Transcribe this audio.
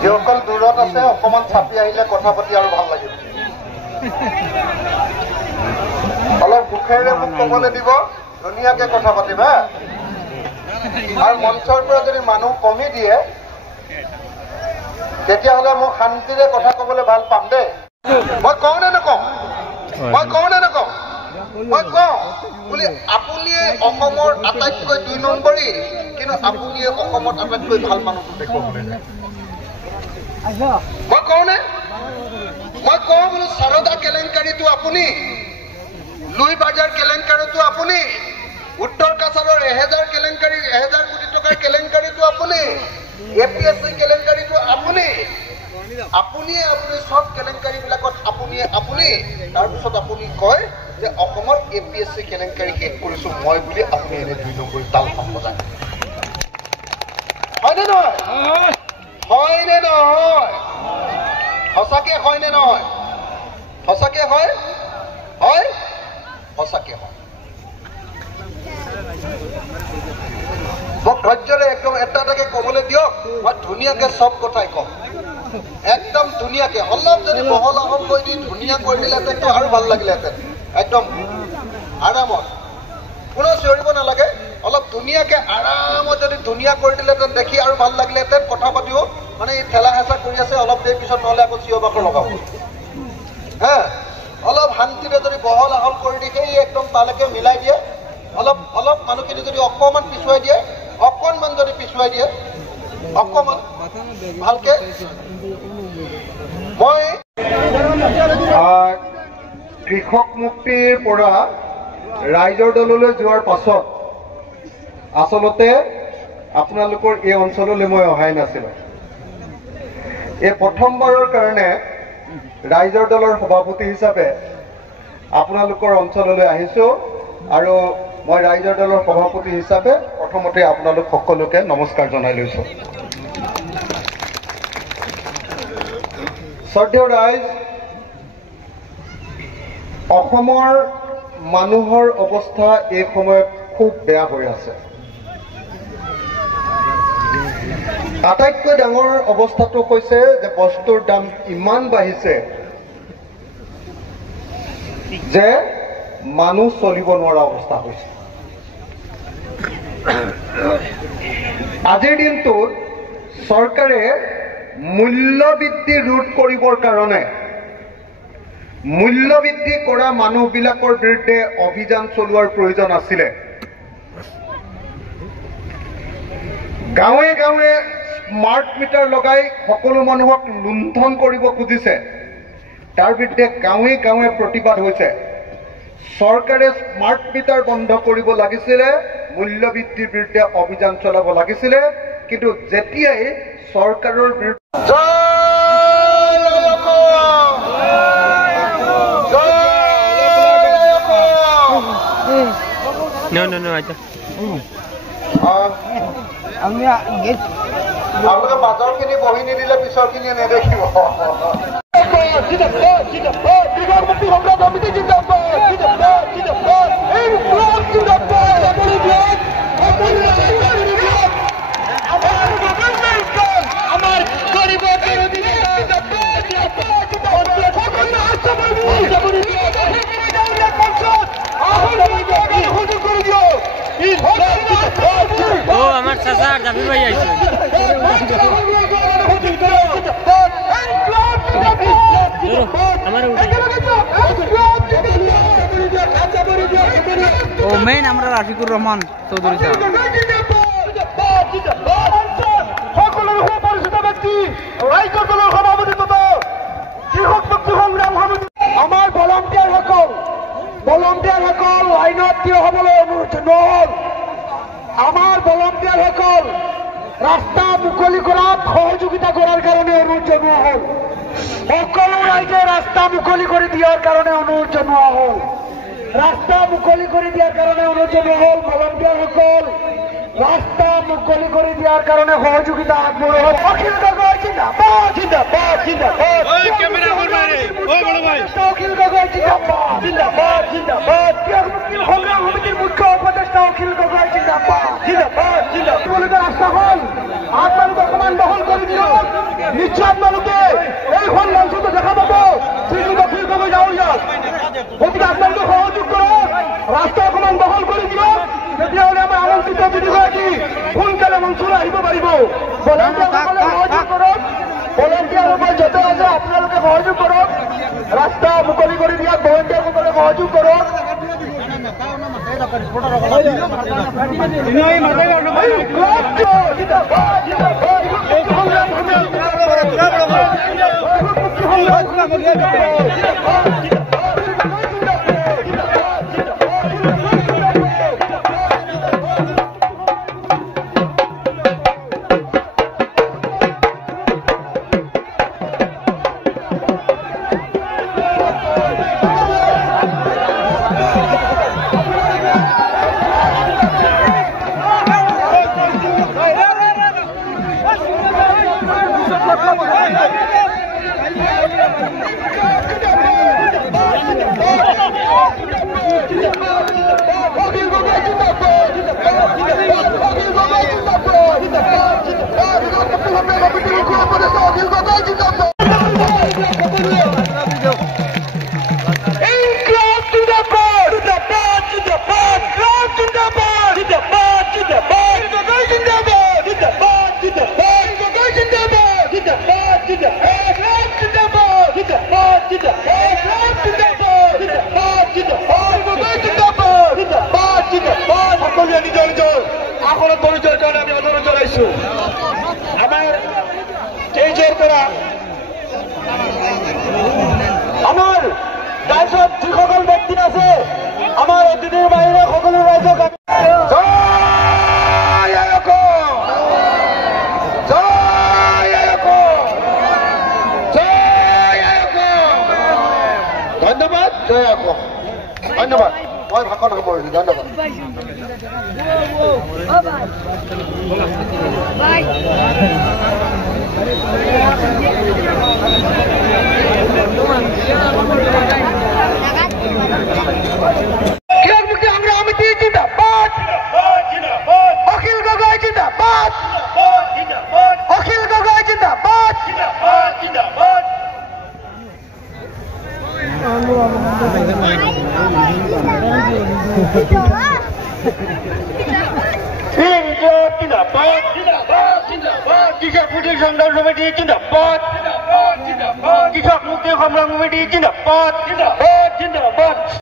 যিসকল দূৰত আছে অকমান চাপি আহিলে কথা পাতি আৰু ভাল লাগিব। অলপ মুখেৰে মোক ক'বলৈ দিব, ধুনীয়াকে কথা পাতিম হা। আৰু মঞ্চৰ পৰা যদি মানুহ কমি দিয়ে তেতিয়াহ'লে মোক শান্তিৰে কথা ক'বলৈ ভাল পাম দেই। মই কওঁ নে নকওঁ? মই কওঁ নে নকওঁ? মই কওঁ বুলি আপুনিয়ে অসমৰ আটাইতকৈ ২ নম্বৰী, কিন্তু আপুনিয়ে অসমত আটাইতকৈ ভাল মানুহটো দেখুৱাবলৈ যায়। মই কওঁ নে? মই কওঁ বোলো সাৰদা কেলেংকাৰীটো আপুনি, লুই বাজাৰ কেলেংকাৰীটো আপুনি, উত্তৰ কাছাৰৰ 1000 কেলেংকাৰী 1000 কোটি টকাৰ কেলেংকাৰীটো আপুনি, APSC কেলেংকাৰীটো আপুনি, আপুনিয়ে সব কেলেংকাৰীবিলাকত আপুনি তাৰপিছত আপুনি কয় যে অসমত APSC কেলেংকাৰী শেষ কৰিছো মই বুলি আপুনি এনে ২ নম্বৰী তাল পাম বজায়। হয়নে নহয়? হয়নে নহয়? সঁচাকে হয়নে নহয়? সঁচাকে হয়? হয়? সঁচাকে হয়। মোক ধৈৰ্যৰে একদম এটাকে ক'বলৈ দিয়ক, মই ধুনীয়াকে চব কথাই কম, একদম ধুনীয়াকে। অলপ যদি বহল আহল কৈ দি ধুনীয়া কৰি দিলেহেঁতেনতো আৰু ভাল লাগিলেহেঁতেন। একদম আৰামত, কোনো চিঞৰিব নালাগে, অলপ ধুনীয়াকে আৰামত যদি ধুনীয়া কৰি দিলেহেঁতেন দেখি আৰু ভাল লাগিলেহেঁতেন। কথা পাতিও মানে ঠেলা হেঁচা কৰি আছে, অলপ দেৰি পিছত নহ'লে আকৌ চিঞৰ বাখৰ লগাব হা। অলপ শান্তিৰে যদি বহল আহল কৰি দি সেই একদম তালৈকে মিলাই দিয়ে, অলপ মানুহখিনি যদি অকণমান পিছুৱাই দিয়ে, অকণমান যদি পিছুৱাই দিয়ে অকণমান ভালকে। মই কৃষক মুক্তিৰ পৰা ৰাইজৰ দললৈ যোৱাৰ পাছত আচলতে আপোনালোকৰ এই অঞ্চললৈ মই অহাই নাছিলোঁ। এই প্ৰথমবাৰৰ কাৰণে ৰাইজৰ দলৰ সভাপতি হিচাপে আপোনালোকৰ অঞ্চললৈ আহিছোঁ আৰু মই ৰাইজৰ দলৰ সভাপতি হিচাপে প্ৰথমতে আপোনালোক সকলোকে নমস্কাৰ জনাই লৈছোঁ। শ্ৰদ্ধেয় ৰাইজ, অসমৰ মানুহৰ অৱস্থা এই সময়ত খুব বেয়া হৈ আছে। আটাইতকৈ ডাঙৰ অৱস্থাটো হৈছে যে বস্তুৰ দাম ইমান বাঢ়িছে যে মানুহ চলিব নোৱাৰা অৱস্থা হৈছে। আজিৰ দিনটোত চৰকাৰে মূল্য বৃদ্ধি ৰোধ কৰিবৰ কাৰণে মূল্য বৃদ্ধি কৰা মানুহবিলাকৰ বিৰুদ্ধে অভিযান চলোৱাৰ প্ৰয়োজন আছিলে। গাঁৱে গাঁৱে স্মাৰ্ট মিটাৰ লগাই সকলো মানুহক লুণ্ঠন কৰিব খুজিছে, তাৰ বিৰুদ্ধে গাঁৱে গাঁৱে প্ৰতিবাদ হৈছে। চৰকাৰে স্মাৰ্ট মিটাৰ বন্ধ কৰিব লাগিছিলে, মূল্য বৃদ্ধিৰ বিৰুদ্ধে অভিযান চলাব লাগিছিলে, কিন্তু যেতিয়াই চৰকাৰৰ বিৰুদ্ধে আপোনালোকে মাজৰখিনি বহি নিদিলে পিছৰখিনিয়ে নেদেখিব। আমাৰ চাচা জাবিৰ ভাই আইছে ও মেইন আমৰা ৰাফিকুৰ ৰহমান চৌধুৰী সাহেব। সকলেৰ সুপৰিচিত ব্যক্তি ৰাইজৰ দলৰ সভাপতি তথা কৃষক মুক্তি সংগ্ৰাম সমিতি আমাৰ ভলণ্টিয়াৰসকল লাইনত থিয় হ'বলৈ অনুৰোধ জনোৱা হ'ল। আমাৰ ভলণ্টিয়াৰসকল ৰাস্তা মুকলি কৰাত সহযোগিতা কৰাৰ কাৰণে অনুৰোধ জনোৱা হ'ল। সকলো ৰাইজে ৰাস্তা মুকলি কৰি দিয়াৰ কাৰণে অনুৰোধ জনোৱা হ'ল। ৰাস্তা মুকলি কৰি দিয়াৰ কাৰণে অনুৰোধ জনোৱা হ'ল। ভলণ্টিয়াৰসকল রাস্তা মুকলি করে দেওয়ার কারণে সহযোগিতা আগবঢ়াব অখিল গগৈ জিন্দাবাদ জিন্দাবাদ জিন্দাবাদ অখিল গগৈ জিন্দাবাদ জিন্দাবাদ জিন্দাবাদ মুক্তিৰ সংগ্ৰাম সমিতিৰ মুখ্য উপদেষ্টা অখিল গগৈ জিন্দাবাদ জিন্দাবাদ জিন্দাবাদ ৰাস্তাখন আপোনালোকে অকমান দখল কৰি দিয়ক নিশ্চয় আপোনালোকে এইখন মঞ্চটো দেখা পাব শ্ৰীযুত অখিল গগৈ ডাঙৰীয়াক গতিকে আপোনালোকে সহযোগ কৰক ৰাস্তা অকমান দখল কৰি দিয়ক তেতিয়াহ'লে আমাৰ আমন্ত্ৰিত বিধিগৰাকী সোনকালে মঞ্চলৈ আহিব পাৰিব ভলণ্টিয়াৰসকলে সহযোগ কৰক ভলণ্টিয়াৰসকল য'তে আছে আপোনালোকে সহযোগ কৰক ৰাস্তা মুকলি কৰি দিয়ক ভলণ্টিয়াৰসকলে সহযোগ কৰক আসনত পৰিচয় কাৰণে আমি অনুৰোধ জনাইছো আমাৰ ষ্টেজৰ পৰা আমাৰ ৰাইজত যিসকল ব্যক্তি আছে আমাৰ অতিথিৰ বাহিৰে সকলো ৰাইজক ধন্যবাদ জয় আকৌ ধন্যবাদ মই ভাষণ সামৰিলো ধন্যবাদ মুক্তি সংগ্ৰাম সমিতি জিন্দাবাদ অখিল গগৈ জিন্দাবাদ অখিল গগৈ জিন্দাবাদ জিন্দাবাদ কৃষক মুক্তি সংগ্ৰাম সমিতি জিন্দাবাদ কৃষক মুক্তি সংগ্ৰাম সমিতি জিন্দাবাদ জিন্দাবাদ